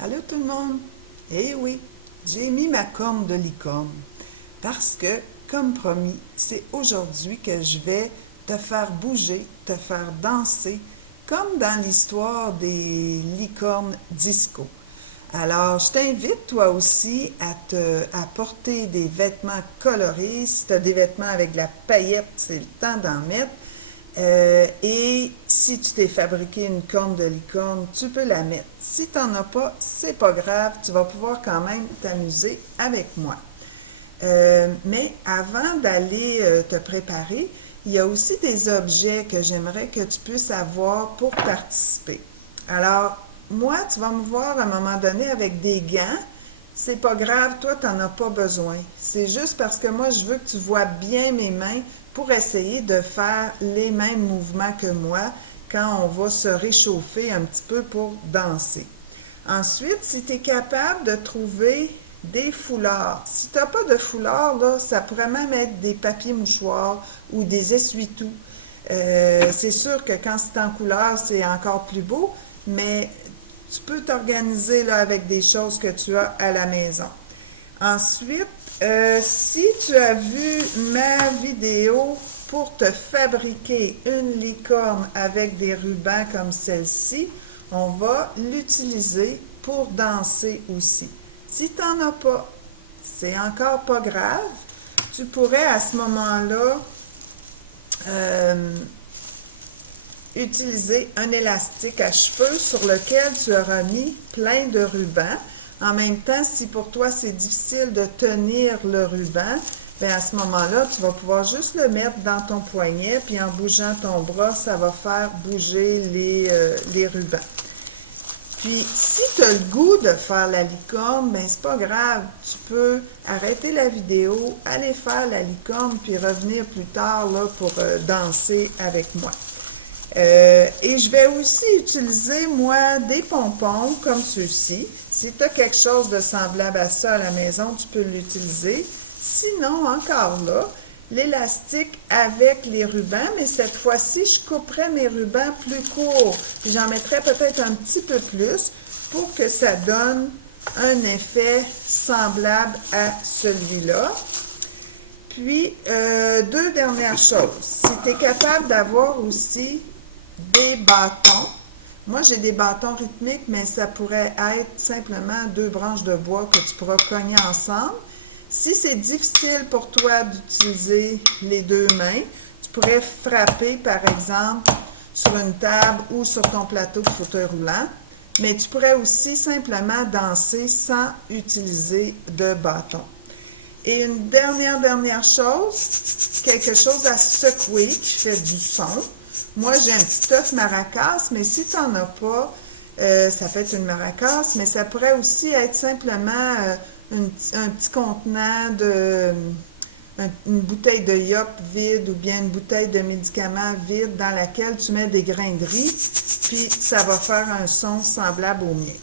Allô tout le monde? Eh oui, j'ai mis ma corne de licorne parce que, comme promis, c'est aujourd'hui que je vais te faire bouger, te faire danser, comme dans l'histoire des licornes disco. Alors, je t'invite toi aussi à porter des vêtements colorés. Si tu as des vêtements avec de la paillette, c'est le temps d'en mettre. Et si tu t'es fabriqué une corne de licorne, tu peux la mettre. Si tu n'en as pas, c'est pas grave, tu vas pouvoir quand même t'amuser avec moi. Mais avant d'aller te préparer, il y a aussi des objets que j'aimerais que tu puisses avoir pour participer. Alors, moi, tu vas me voir à un moment donné avec des gants. C'est pas grave, toi, tu n'en as pas besoin. C'est juste parce que moi, je veux que tu vois bien mes mains pour essayer de faire les mêmes mouvements que moi quand on va se réchauffer un petit peu pour danser. Ensuite, si tu es capable de trouver des foulards. Si tu n'as pas de foulard, là, ça pourrait même être des papiers mouchoirs ou des essuie-tout. C'est sûr que quand c'est en couleur, c'est encore plus beau, mais tu peux t'organiser là, avec des choses que tu as à la maison. Ensuite, si tu as vu ma vidéo pour te fabriquer une licorne avec des rubans comme celle-ci, on va l'utiliser pour danser aussi. Si tu n'en as pas, c'est encore pas grave. Tu pourrais à ce moment-là utiliser un élastique à cheveux sur lequel tu auras mis plein de rubans. En même temps, si pour toi c'est difficile de tenir le ruban, bien à ce moment-là, tu vas pouvoir juste le mettre dans ton poignet, puis en bougeant ton bras, ça va faire bouger les rubans. Puis, si tu as le goût de faire la licorne, ben c'est pas grave. Tu peux arrêter la vidéo, aller faire la licorne, puis revenir plus tard là, pour danser avec moi. Et je vais aussi utiliser, moi, des pompons comme ceux-ci. Si tu as quelque chose de semblable à ça à la maison, tu peux l'utiliser. Sinon, encore là, l'élastique avec les rubans, mais cette fois-ci, je couperai mes rubans plus courts. Puis j'en mettrai peut-être un petit peu plus pour que ça donne un effet semblable à celui-là. Puis, deux dernières choses. Si tu es capable d'avoir aussi des bâtons. Moi, j'ai des bâtons rythmiques, mais ça pourrait être simplement deux branches de bois que tu pourras cogner ensemble. Si c'est difficile pour toi d'utiliser les deux mains, tu pourrais frapper, par exemple, sur une table ou sur ton plateau de fauteuil roulant, mais tu pourrais aussi simplement danser sans utiliser de bâton. Et une dernière chose, quelque chose à secouer qui fait du son. Moi, j'ai un petit tof maracas, mais si tu n'en as pas, ça peut être une maracas, mais ça pourrait aussi être simplement un petit contenant une bouteille de yop vide ou bien une bouteille de médicaments vide dans laquelle tu mets des grains de riz, puis ça va faire un son semblable au mien.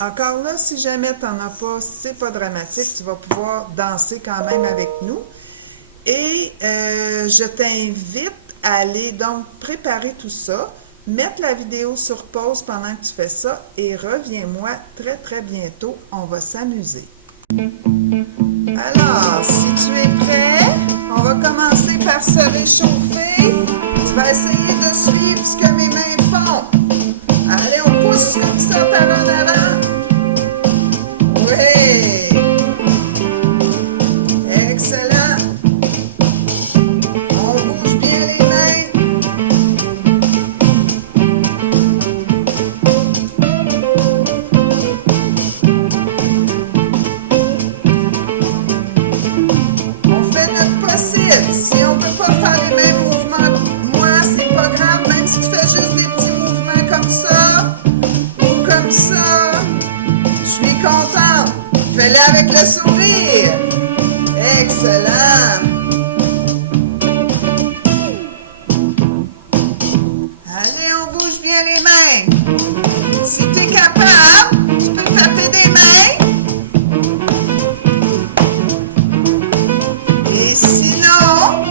Encore là, si jamais tu n'en as pas, c'est pas dramatique, tu vas pouvoir danser quand même avec nous. Et je t'invite à aller donc préparer tout ça, mettre la vidéo sur pause pendant que tu fais ça et reviens-moi très bientôt, on va s'amuser. Alors, si tu es prêt, on va commencer par se réchauffer. Tu vas essayer de suivre ce que mes mains font. Allez, on pousse comme ça par en avant. Oui! Excellent! On bouge bien les mains. On fait notre possible. Si on ne peut pas faire les mêmes mouvements que moi, c'est pas grave, même si tu fais juste des petits mouvements comme ça ou comme ça. Je suis contente. Fais-le avec le sourire. Excellent. Allez, on bouge bien les mains. Si tu es capable, tu peux taper des mains. Et sinon,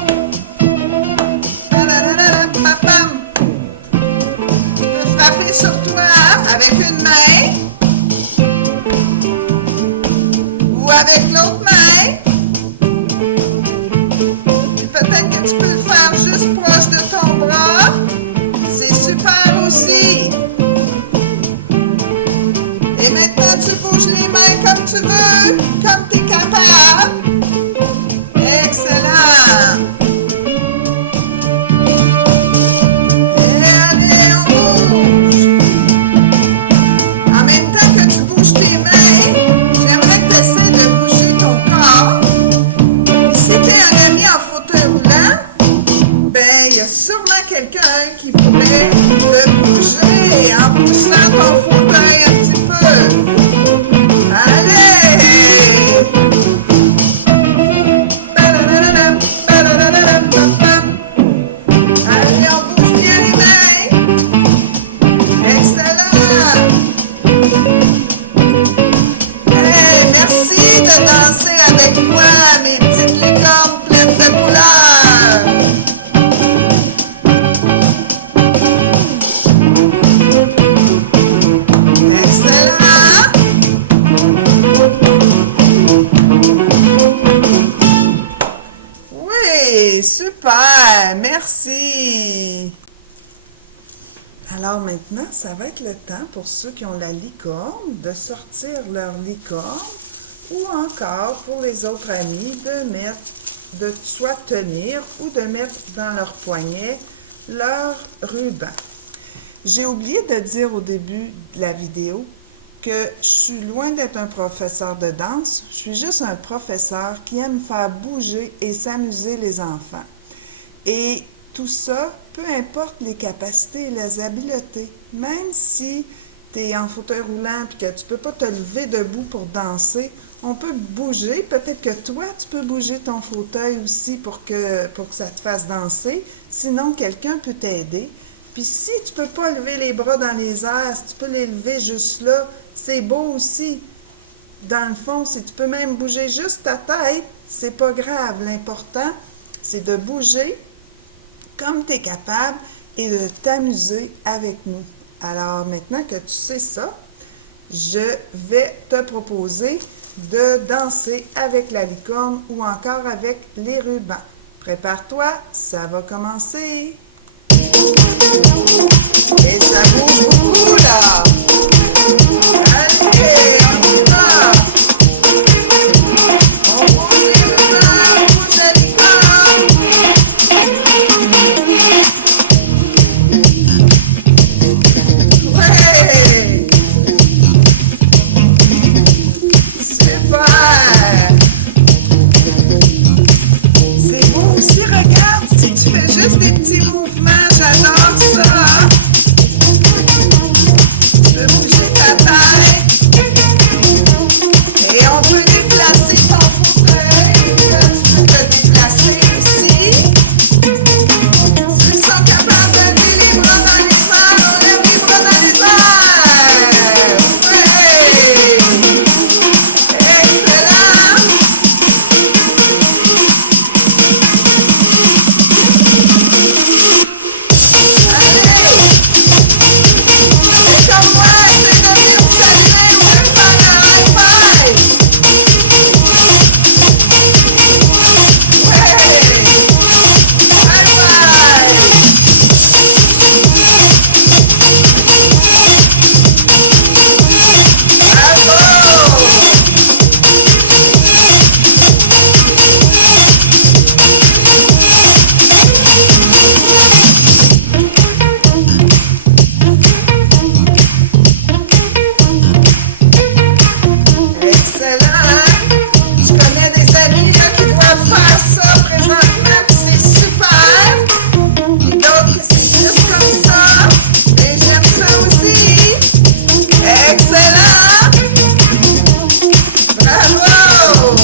tu peux frapper sur toi avec une main. Alors maintenant, ça va être le temps pour ceux qui ont la licorne de sortir leur licorne ou encore pour les autres amis de soit tenir ou de mettre dans leur poignet leur ruban. J'ai oublié de dire au début de la vidéo que je suis loin d'être un professeur de danse, je suis juste un professeur qui aime faire bouger et s'amuser les enfants. Et tout ça, peu importe les capacités et les habiletés, même si tu es en fauteuil roulant et que tu ne peux pas te lever debout pour danser, on peut bouger. Peut-être que toi, tu peux bouger ton fauteuil aussi pour que ça te fasse danser. Sinon, quelqu'un peut t'aider. Puis si tu ne peux pas lever les bras dans les airs, si tu peux les lever juste là, c'est beau aussi. Dans le fond, si tu peux même bouger juste ta tête, c'est pas grave. L'important, c'est de bouger comme tu es capable et de t'amuser avec nous. Alors maintenant que tu sais ça, je vais te proposer de danser avec la licorne ou encore avec les rubans. Prépare-toi, ça va commencer. Et ça bouge beaucoup là. Allez, on y va. On bouge les rubans, on bouge la licorne. Ouais. Super. C'est beau aussi, regarde, si tu fais juste des petits mouvements, j'adore ça. Tu peux bouger ta tête. Et on peut déplacer ton fauteuil. Là, tu peux te déplacer aussi. Ceux qui sont capables de lever les bras dans les airs, on lève les bras dans les airs. Ouais. Excellent. Allez. Et comme moi, c'est de venir me saluer ou de faire un high five. Ouais. High five. Excellent, hein? Je connais des amis là, qui doivent faire ça présentement, puis c'est super. Puis d'autres que c'est juste comme ça. Et j'aime ça aussi. Excellent. Bravo.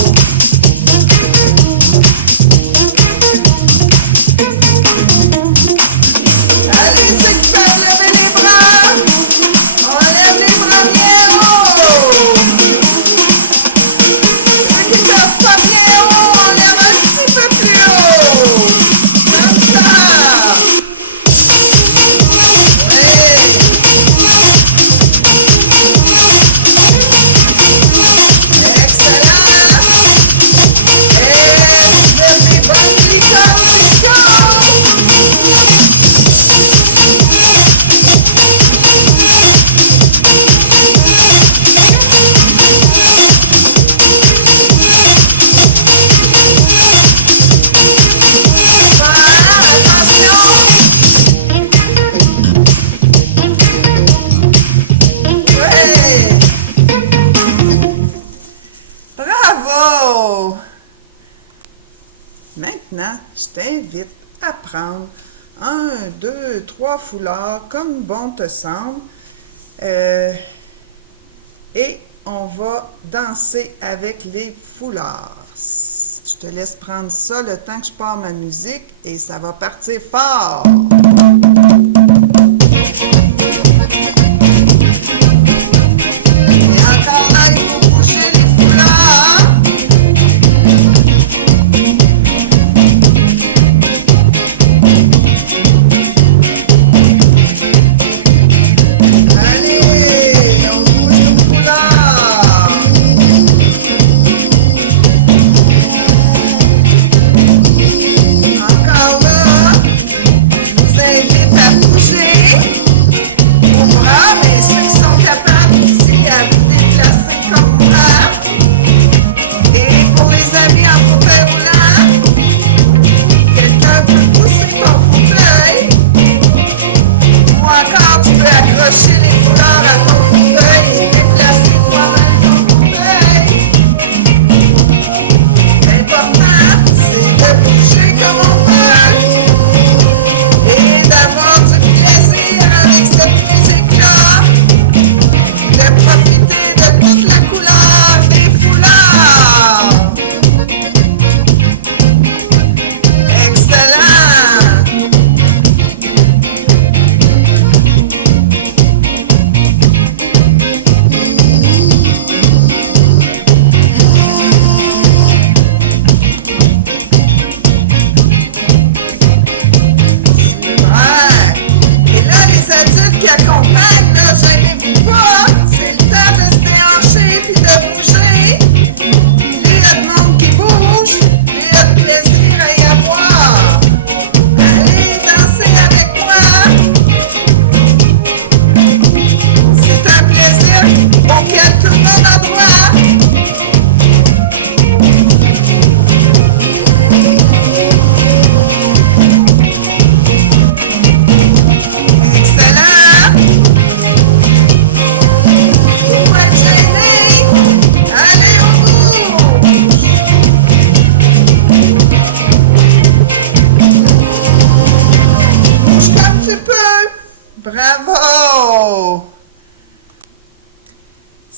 Allez, ceux qui peuvent lever les bras, on lève les bras bien haut. Ceux qui ne peuvent pas bien haut, on lève un petit peu plus haut. Comme ça. Oui. Excellent. Et vous êtes des bonnes licornes qui sautent. Bravo! Maintenant, je t'invite à prendre 1, 2, 3 foulards comme bon te semble. Et on va danser avec les foulards. Je te laisse prendre ça le temps que je pars ma musique et ça va partir fort. Et encore là, il faut bouger les foulards. Allez, on bouge les foulards. Encore là, je vous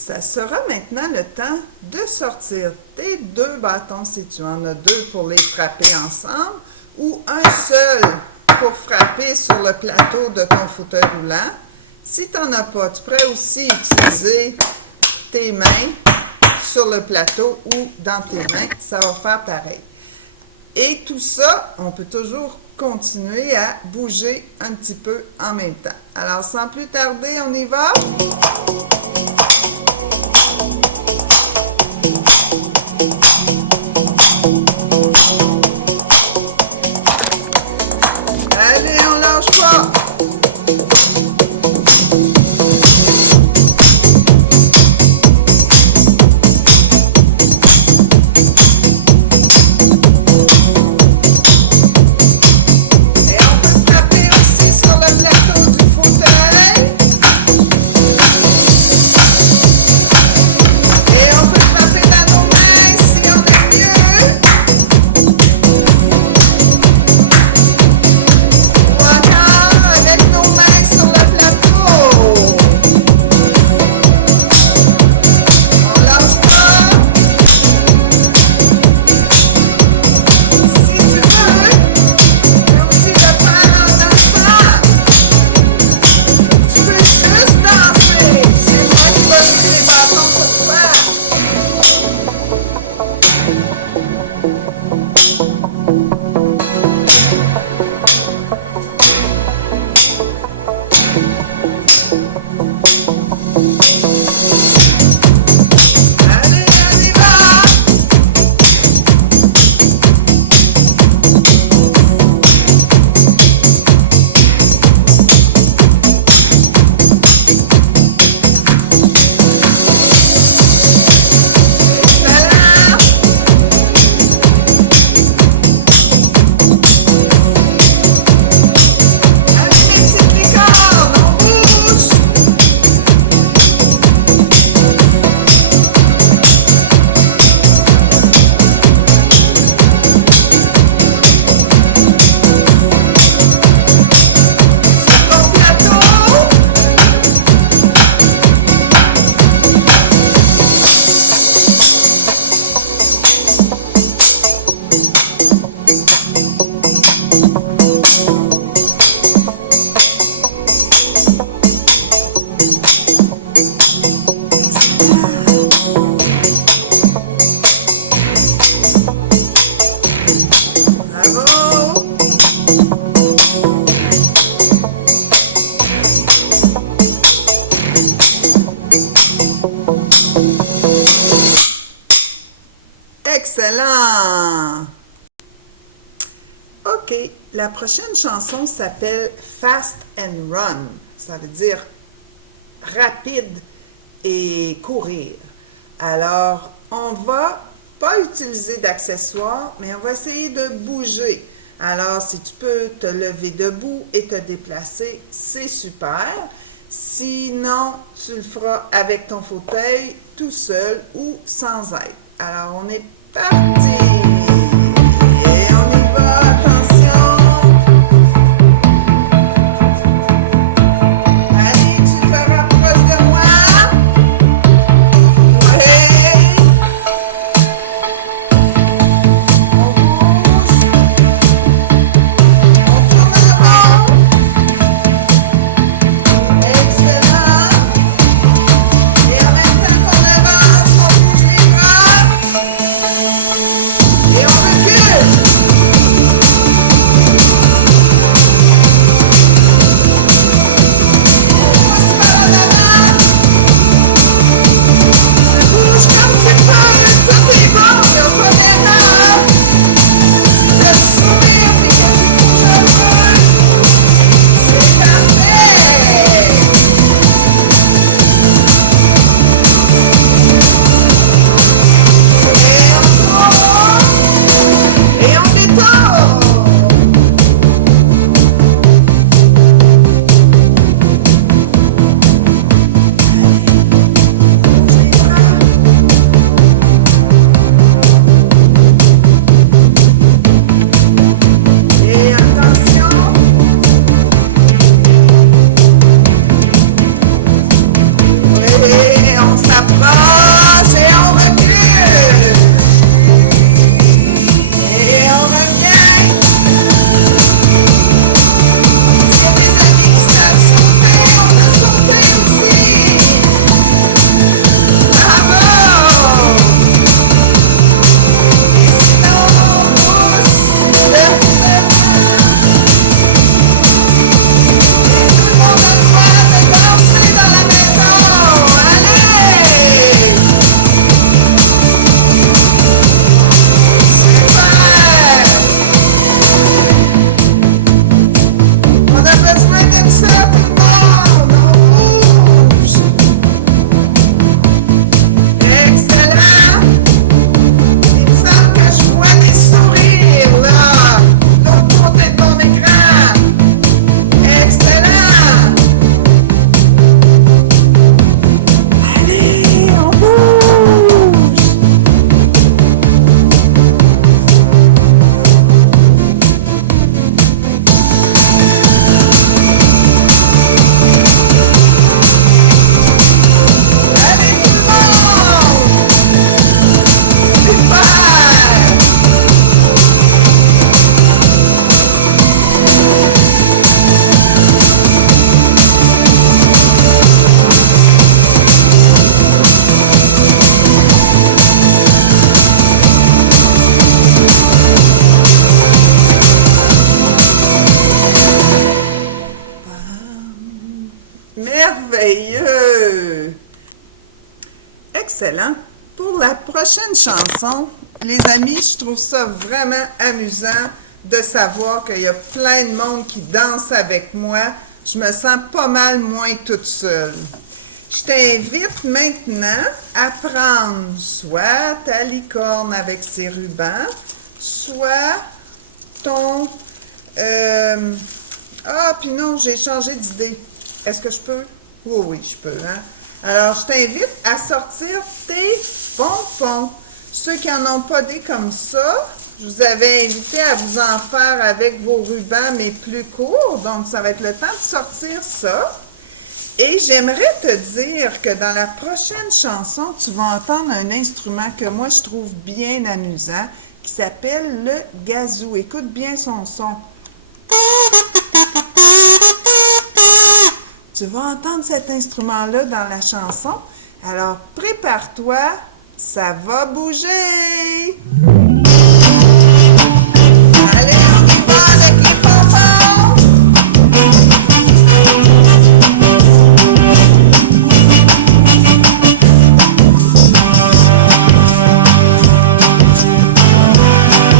Ça sera maintenant le temps de sortir tes deux bâtons si tu en as deux pour les frapper ensemble ou un seul pour frapper sur le plateau de ton fauteuil roulant. Si tu n'en as pas, tu pourrais aussi utiliser tes mains sur le plateau ou dans tes mains. Ça va faire pareil. Et tout ça, on peut toujours continuer à bouger un petit peu en même temps. Alors, sans plus tarder, on y va? Allez, on lâche pas! Excellent! OK, la prochaine chanson s'appelle Fast and Run. Ça veut dire rapide et courir. Alors, on va pas utiliser d'accessoires, mais on va essayer de bouger. Alors, si tu peux te lever debout et te déplacer, c'est super. Sinon, tu le feras avec ton fauteuil tout seul ou sans aide. Alors, on est parti! Et on y va, attention! Allez, tu te rapproches de moi! Oui! On bouge! On tourne en rond! Excellent! Et en même temps qu'on avance, on bouge les bras! Excellent. Pour la prochaine chanson, les amis, je trouve ça vraiment amusant de savoir qu'il y a plein de monde qui danse avec moi. Je me sens pas mal moins toute seule. Je t'invite maintenant à prendre soit ta licorne avec ses rubans, soit ton... Ah, puis non, j'ai changé d'idée. Est-ce que je peux? Oui, oui, je peux, hein? Alors, je t'invite à sortir tes pompons. Ceux qui n'en ont pas des comme ça, je vous avais invité à vous en faire avec vos rubans, mais plus courts. Donc, ça va être le temps de sortir ça. Et j'aimerais te dire que dans la prochaine chanson, tu vas entendre un instrument que moi, je trouve bien amusant, qui s'appelle le gazou. Écoute bien son son. Tu vas entendre cet instrument-là dans la chanson. Alors, prépare-toi, ça va bouger! Allez, on y va avec les pompons!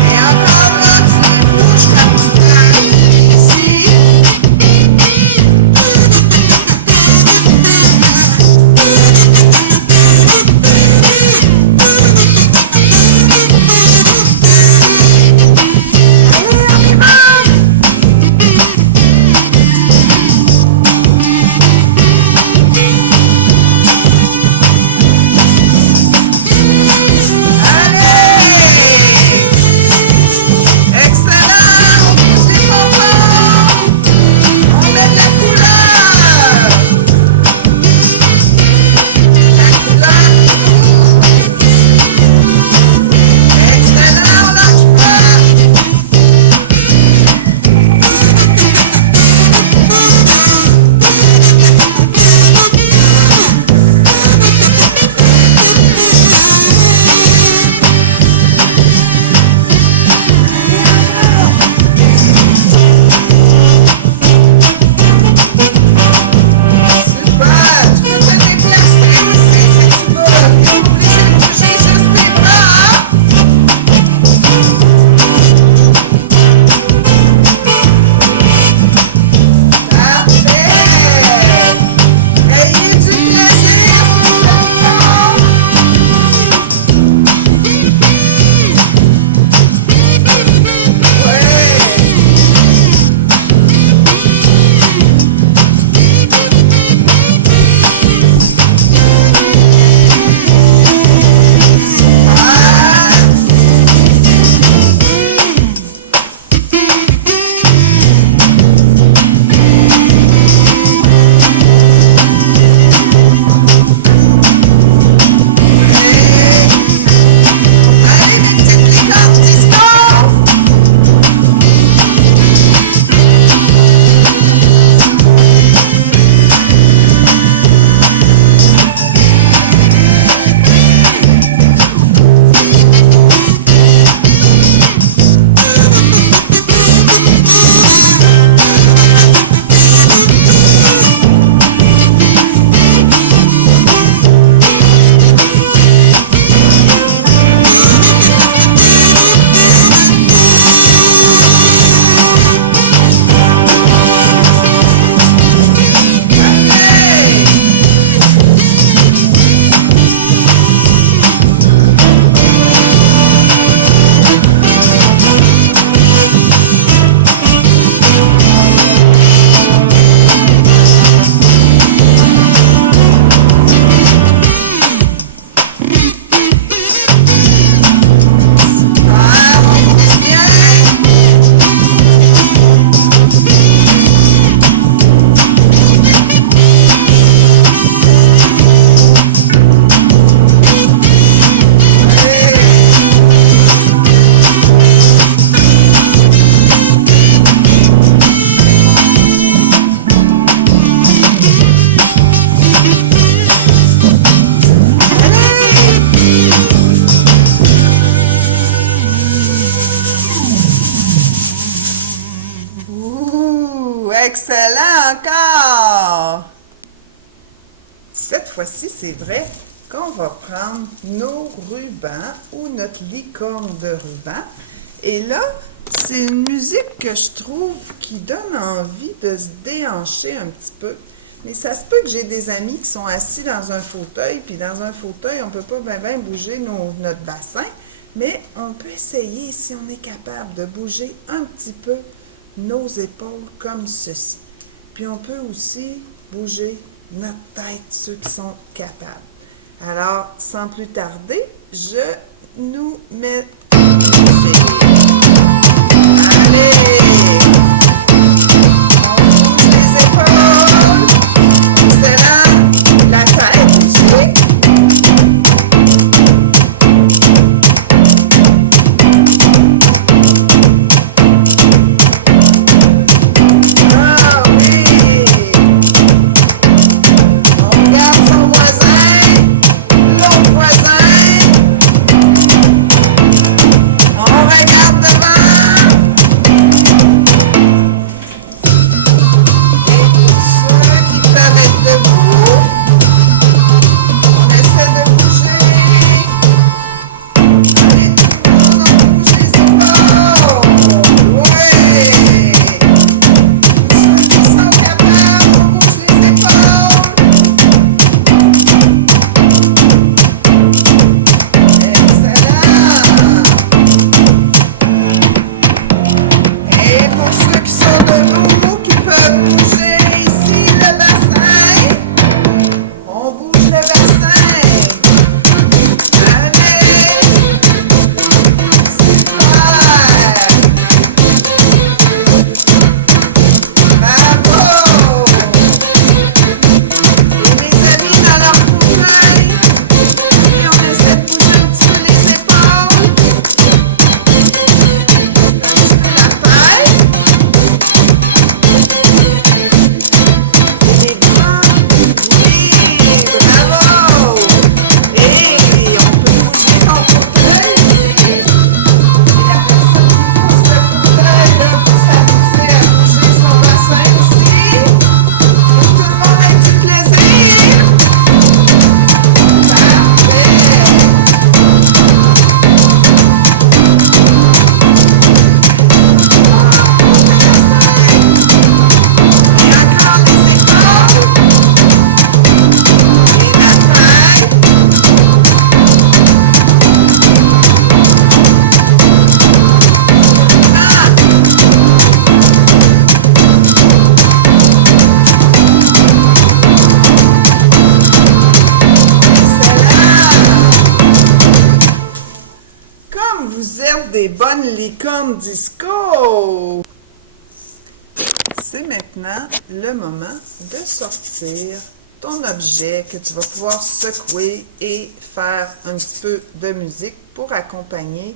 Et encore là, tu les bouges comme tu fais ici. Excellent encore! Cette fois-ci, c'est vrai qu'on va prendre nos rubans ou notre licorne de ruban. Et là, c'est une musique que je trouve qui donne envie de se déhancher un petit peu. Mais ça se peut que j'ai des amis qui sont assis dans un fauteuil, puis dans un fauteuil, on ne peut pas bien bouger notre bassin, mais on peut essayer, si on est capable, de bouger un petit peu nos épaules comme ceci. Puis on peut aussi bouger notre tête, ceux qui sont capables. Alors, sans plus tarder, je nous mets... Allez! Des bonnes licornes disco! C'est maintenant le moment de sortir ton objet que tu vas pouvoir secouer et faire un petit peu de musique pour accompagner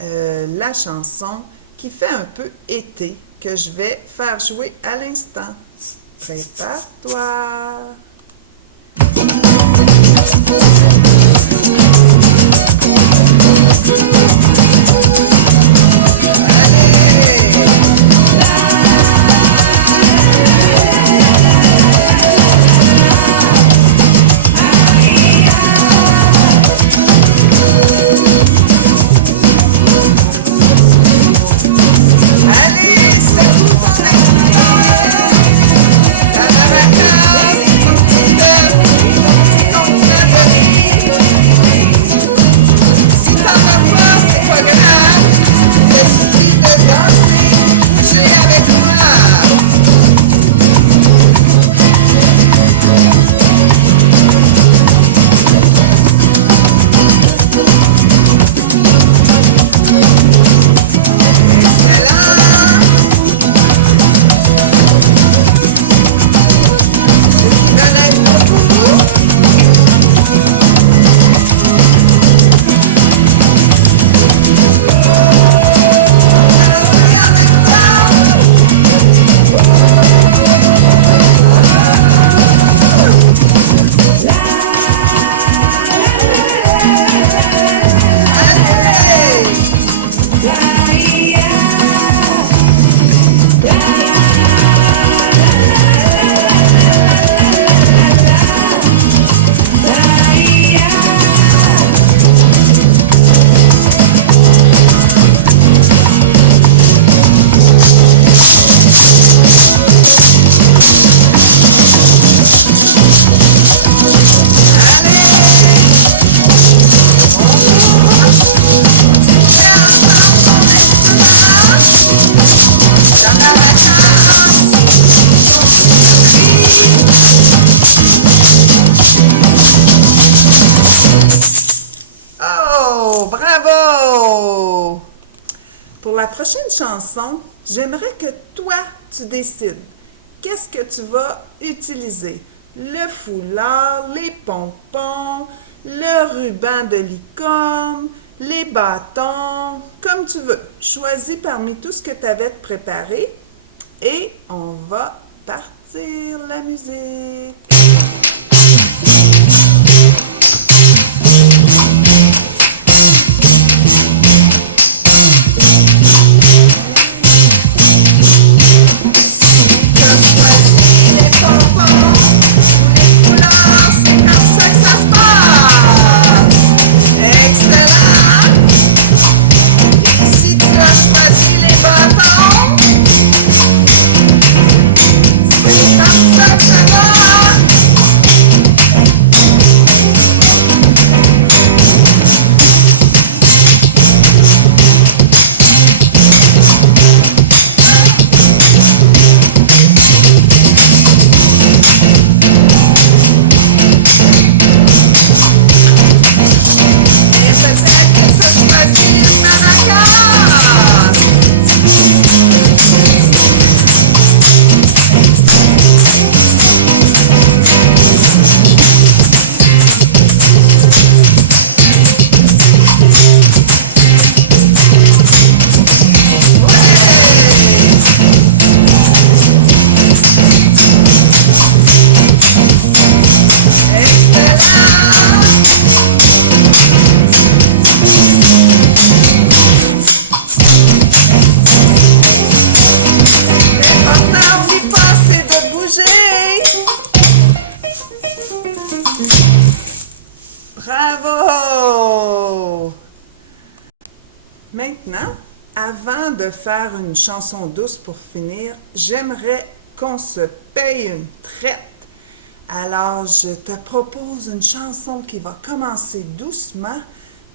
la chanson qui fait un peu été que je vais faire jouer à l'instant. Prépare-toi! Allez, c'est tout. la prochaine chanson, j'aimerais que toi, tu décides. Qu'est-ce que tu vas utiliser? Le foulard, les pompons, le ruban de licorne, les bâtons, comme tu veux. Choisis parmi tout ce que tu avais préparé et on va partir la musique. Bravo! Maintenant, avant de faire une chanson douce pour finir, j'aimerais qu'on se paye une traite. Alors, je te propose une chanson qui va commencer doucement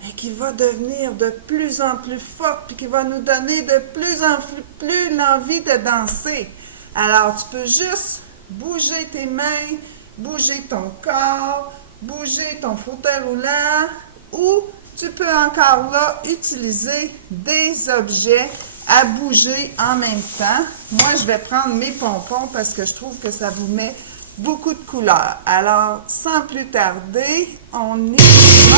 et qui va devenir de plus en plus forte puis qui va nous donner de plus en plus l'envie de danser. Alors, tu peux juste bouger tes mains, bouger ton corps, bouger ton fauteuil roulant ou tu peux encore là utiliser des objets à bouger en même temps. Moi, je vais prendre mes pompons parce que je trouve que ça vous met beaucoup de couleurs. Alors, sans plus tarder, on y va!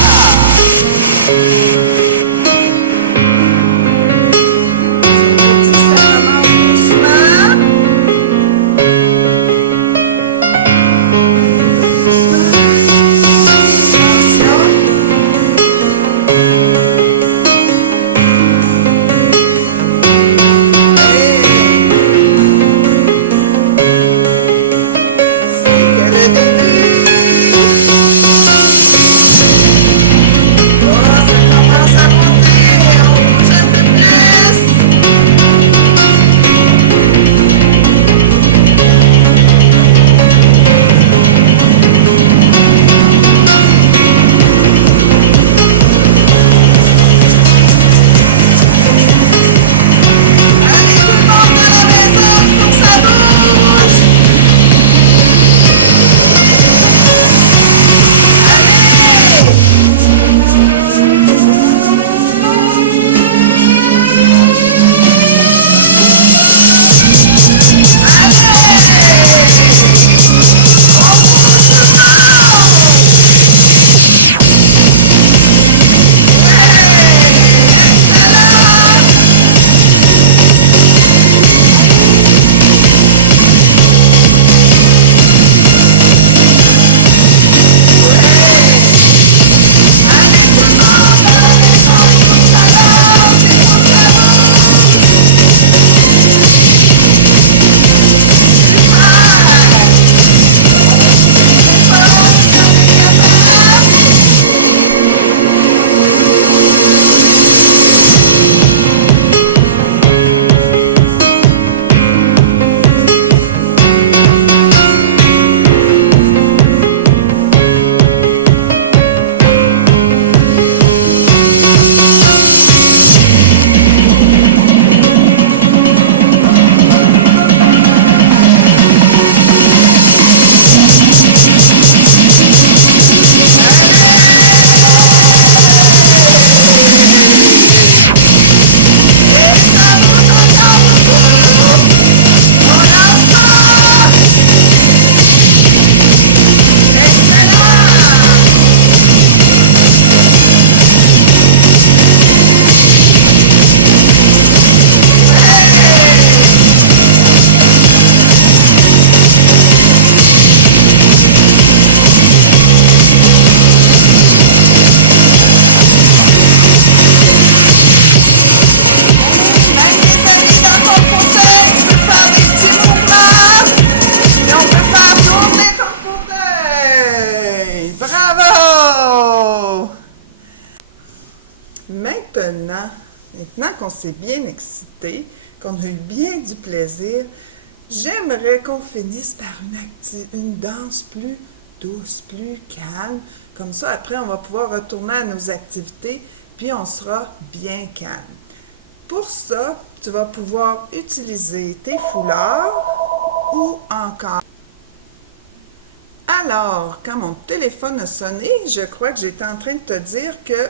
Ça commence à monter. Maintenant qu'on s'est bien excité, qu'on a eu bien du plaisir, j'aimerais qu'on finisse par une danse plus douce, plus calme. Comme ça, après, on va pouvoir retourner à nos activités, puis on sera bien calme. Pour ça, tu vas pouvoir utiliser tes foulards ou encore. Alors, quand mon téléphone a sonné, je crois que j'étais en train de te dire que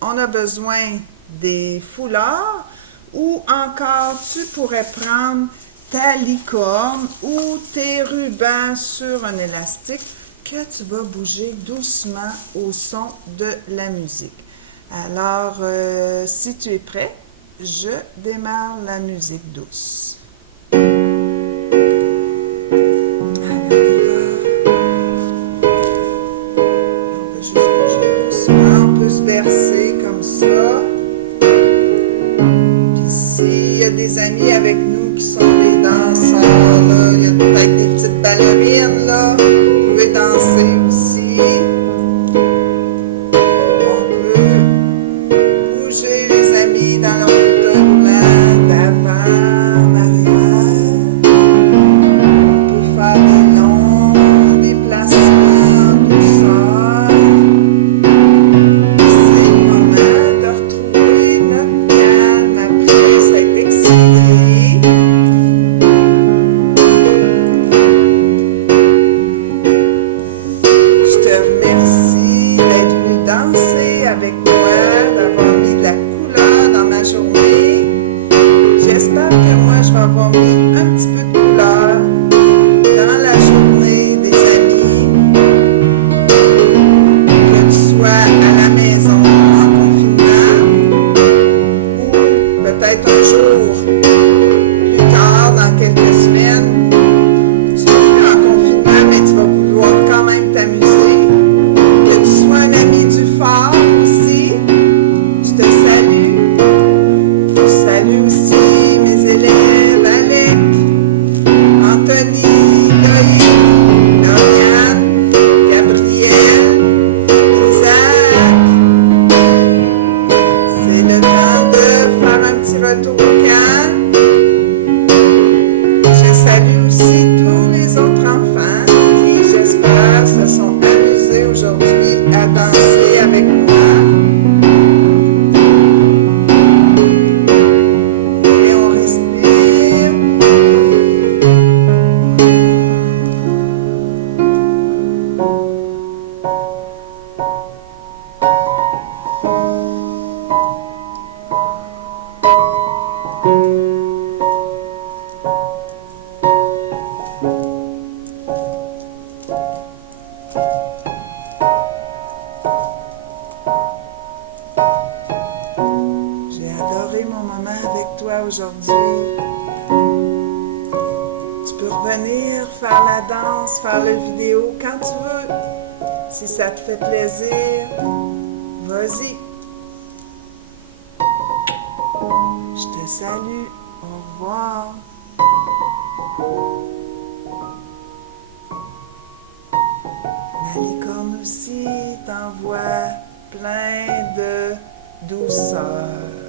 on a besoin des foulards ou encore tu pourrais prendre ta licorne ou tes rubans sur un élastique que tu vas bouger doucement au son de la musique. Alors, si tu es prêt, je démarre la musique douce. Bercer comme ça. Puis s'il y a des amis avec nous qui sont des danseurs, là, il y a peut-être des petites ballerines, là, vous pouvez danser aussi. On peut bouger les amis dans leur fauteuil roulant d'avant, en arrière. On peut faire des longs déplacements en douceur. Avec moi, d'avoir mis de la couleur dans ma journée. J'espère que moi, je vais avoir mis un petit peu de couleur dans la journée des amis. Que tu sois à la maison en confinement ou peut-être un jour plus tard, dans quelques semaines, tu vas plus en confinement, mais tu vas pouvoir quand même t'amuser. Que tu sois un ami du fort. Salut aussi mes élèves, Alec, Anthony, Loïc, Lauriane, Gabriel, Isaac. C'est le temps de faire un petit retour au calme. Je salue aussi tous les autres enfants qui, j'espère, se sont amusés aujourd'hui à danser avec moi. J'ai adoré mon moment avec toi aujourd'hui. Tu peux revenir faire la danse, faire la vidéo quand tu veux. Si ça te fait plaisir, vas-y. Je te salue. Au revoir. La licorne aussi t'envoie plein de douceur.